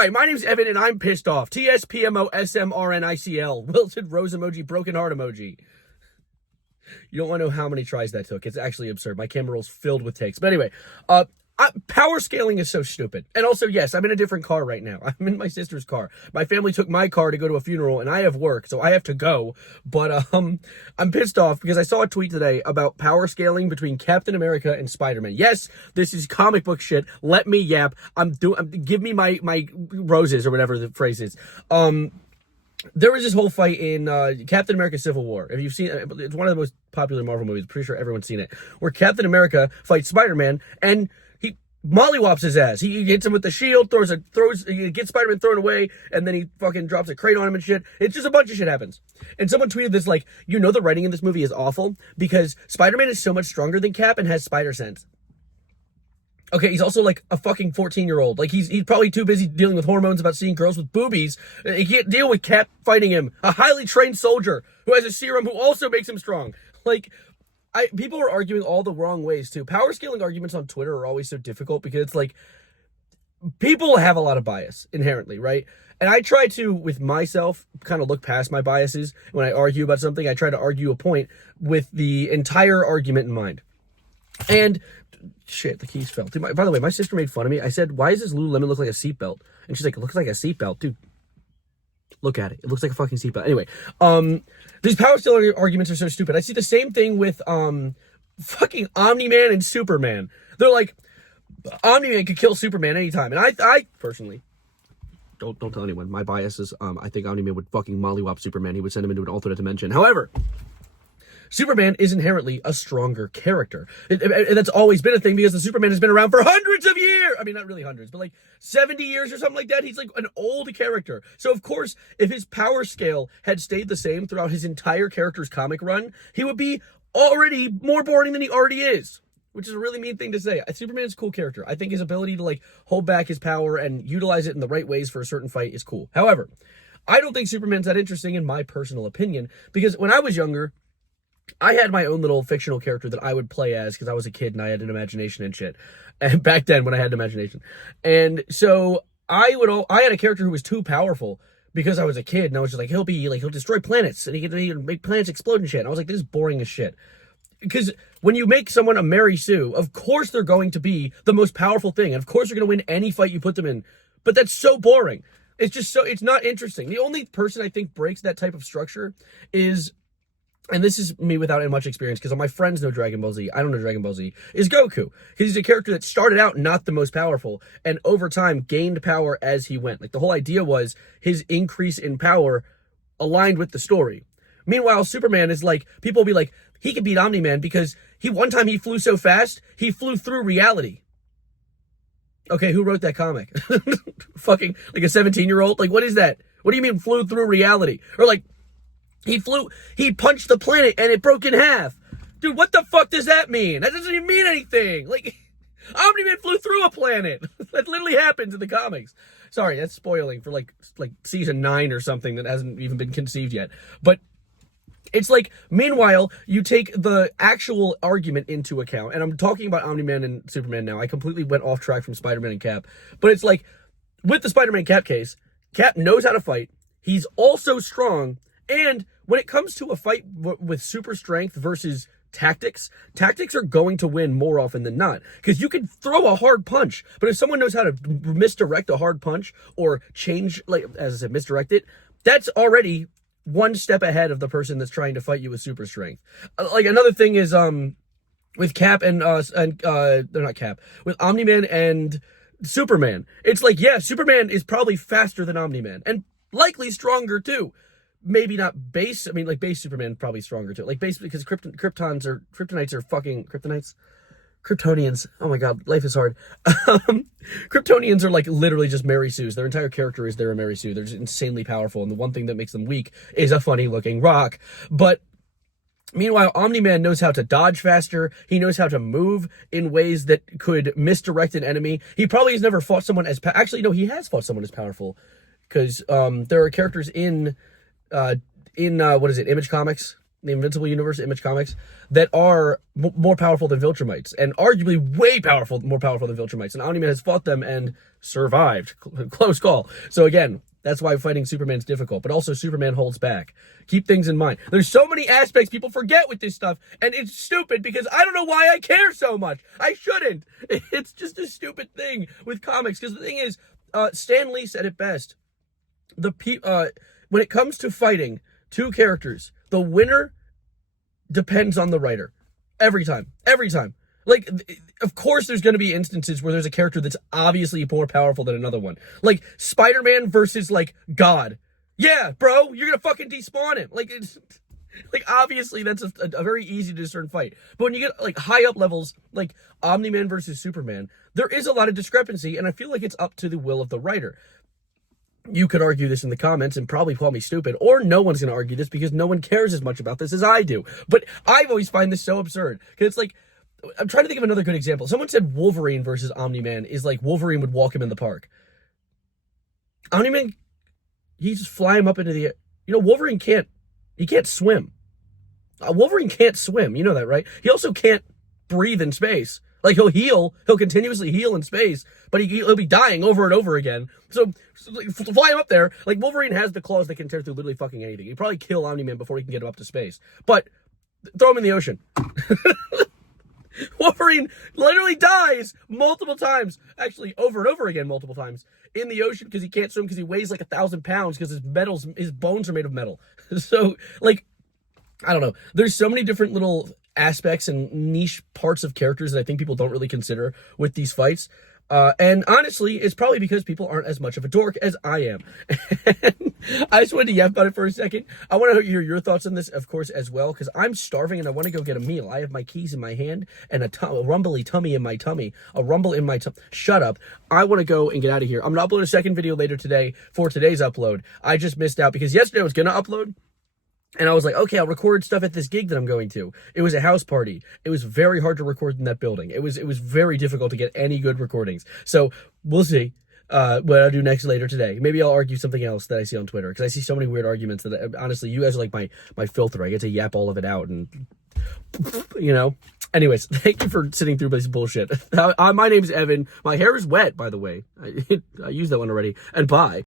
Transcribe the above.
Hi, my name's Evan, and I'm pissed off. TSPMOSMRNICL. Wilted rose emoji, broken heart emoji. You don't want to know how many tries that took. It's actually absurd. My camera roll's filled with takes. But anyway, power scaling is so stupid. And also, yes, I'm in a different car right now. I'm in my sister's car. My family took my car to go to a funeral, and I have work, so I have to go. But I'm pissed off because I saw a tweet today about power scaling between Captain America and Spider-Man. Yes, this is comic book shit. Let me yap. Give me my roses or whatever the phrase is. There was this whole fight in Captain America Civil War. If you've seen it, it's one of the most popular Marvel movies. Pretty sure everyone's seen it. Where Captain America fights Spider-Man and he mollywops his ass. He hits him with the shield, he gets Spider-Man thrown away, and then he fucking drops a crate on him and shit. It's just a bunch of shit happens. And someone tweeted this like, the writing in this movie is awful because Spider-Man is so much stronger than Cap and has spider sense. Okay, he's also like a fucking 14-year-old. Like, he's probably too busy dealing with hormones about seeing girls with boobies. He can't deal with Cap fighting him. A highly trained soldier who has a serum who also makes him strong. Like, people are arguing all the wrong ways, too. Power scaling arguments on Twitter are always so difficult because it's like, people have a lot of bias inherently, right? And I try to, with myself, kind of look past my biases. When I argue about something, I try to argue a point with the entire argument in mind. And shit, the keys fell. Dude, by the way, my sister made fun of me. I said, why does this Lululemon look like a seatbelt? And she's like, it looks like a seatbelt. Dude, look at it. It looks like a fucking seatbelt. Anyway, these power scaling arguments are so stupid. I see the same thing with fucking Omniman and Superman. They're like, Omniman could kill Superman anytime. And I personally, don't tell anyone. My bias is, I think Omniman would fucking mollywop Superman. He would send him into an alternate dimension. However, Superman is inherently a stronger character. And that's always been a thing because the Superman has been around for hundreds of years. I mean, not really hundreds, but like 70 years or something like that. He's like an old character. So, of course, if his power scale had stayed the same throughout his entire character's comic run, he would be already more boring than he already is, which is a really mean thing to say. Superman is a cool character. I think his ability to like hold back his power and utilize it in the right ways for a certain fight is cool. However, I don't think Superman's that interesting in my personal opinion because when I was younger, I had my own little fictional character that I would play as because I was a kid and I had an imagination and shit. And back then when I had an imagination. And so I had a character who was too powerful because I was a kid and I was just like, he'll destroy planets and he can make planets explode and shit. And I was like, this is boring as shit. Because when you make someone a Mary Sue, of course they're going to be the most powerful thing. And of course they're going to win any fight you put them in. But that's so boring. It's not interesting. The only person I think breaks that type of structure is, and this is me without much experience, because all my friends know Dragon Ball Z, I don't know Dragon Ball Z, is Goku. Because he's a character that started out not the most powerful, and over time gained power as he went. Like, the whole idea was his increase in power aligned with the story. Meanwhile, Superman is like, people will be like, he could beat Omni-Man because one time he flew so fast, he flew through reality. Okay, who wrote that comic? Fucking, like a 17-year-old? Like, what is that? What do you mean flew through reality? Or like, he punched the planet and it broke in half. Dude, what the fuck does that mean? That doesn't even mean anything. Like, Omni-Man flew through a planet. That literally happens in the comics. Sorry, that's spoiling for like season 9 or something that hasn't even been conceived yet. But it's like, meanwhile, you take the actual argument into account, and I'm talking about Omni-Man and Superman now. I completely went off track from Spider-Man and Cap. But it's like, with the Spider-Man Cap case, Cap knows how to fight. He's also strong. And when it comes to a fight with super strength versus tactics are going to win more often than not. Because you can throw a hard punch, but if someone knows how to misdirect a hard punch or change, like, as I said, misdirect it, that's already one step ahead of the person that's trying to fight you with super strength. Like, another thing is, with Cap and they're not Cap, with Omni-Man and Superman. It's like, yeah, Superman is probably faster than Omni-Man and likely stronger too. Maybe not base. I mean, like, base Superman probably stronger too. Like, base, because Kryptonites are fucking Kryptonians. Oh my god, life is hard. Kryptonians are like literally just Mary Sues. Their entire character is they're a Mary Sue. They're just insanely powerful, and the one thing that makes them weak is a funny looking rock. But meanwhile, Omni-Man knows how to dodge faster. He knows how to move in ways that could misdirect an enemy. He probably has never fought someone as actually, no, he has fought someone as powerful, because there are characters in what is it, Image Comics, the Invincible Universe, Image Comics, that are more powerful than Viltrumites, and arguably more powerful than Viltrumites. And Omni-Man has fought them and survived. Close call. So again, that's why fighting Superman's difficult, but also Superman holds back. Keep things in mind. There's so many aspects people forget with this stuff, and it's stupid because I don't know why I care so much. I shouldn't. It's just a stupid thing with comics, because the thing is, Stan Lee said it best. When it comes to fighting two characters, the winner depends on the writer. Every time. Every time. Like, of course there's going to be instances where there's a character that's obviously more powerful than another one. Like, Spider-Man versus, like, God. Yeah, bro, you're going to fucking despawn him. Like, it's... Like, obviously, that's a very easy to discern fight. But when you get, like, high up levels, like Omni-Man versus Superman, there is a lot of discrepancy, and I feel like it's up to the will of the writer. You could argue this in the comments and probably call me stupid, or no one's going to argue this because no one cares as much about this as I do. But I've always find this so absurd, because it's like, I'm trying to think of another good example. Someone said Wolverine versus Omni-Man is like Wolverine would walk him in the park. Omni-Man, he just fly him up into the air. You know, Wolverine can't swim. Wolverine can't swim. You know that, right? He also can't breathe in space. Like, he'll continuously heal in space, but he'll be dying over and over again. So like, fly him up there. Like, Wolverine has the claws that can tear through literally fucking anything. He'd probably kill Omni-Man before he can get him up to space. But throw him in the ocean. Wolverine literally dies multiple times, actually over and over again multiple times, in the ocean because he can't swim, because he weighs like 1,000 pounds, because his bones are made of metal. So, like, I don't know. There's so many different little aspects and niche parts of characters that I think people don't really consider with these fights. And honestly, it's probably because people aren't as much of a dork as I am. I just wanted to yap about it for a second. I want to hear your thoughts on this, of course, as well, because I'm starving and I want to go get a meal. I have my keys in my hand and a rumbly tummy in my tummy. A rumble in my tummy. Shut up. I want to go and get out of here. I'm going to upload a second video later today for today's upload. I just missed out because yesterday I was going to upload. And I was like, okay, I'll record stuff at this gig that I'm going to. It was a house party. It was very hard to record in that building. It was very difficult to get any good recordings. So we'll see what I'll do next later today. Maybe I'll argue something else that I see on Twitter, because I see so many weird arguments that, honestly, you guys are like my filter. I get to yap all of it out, and, you know. Anyways, thank you for sitting through this bullshit. My name's Evan. My hair is wet, by the way. I used that one already. And bye.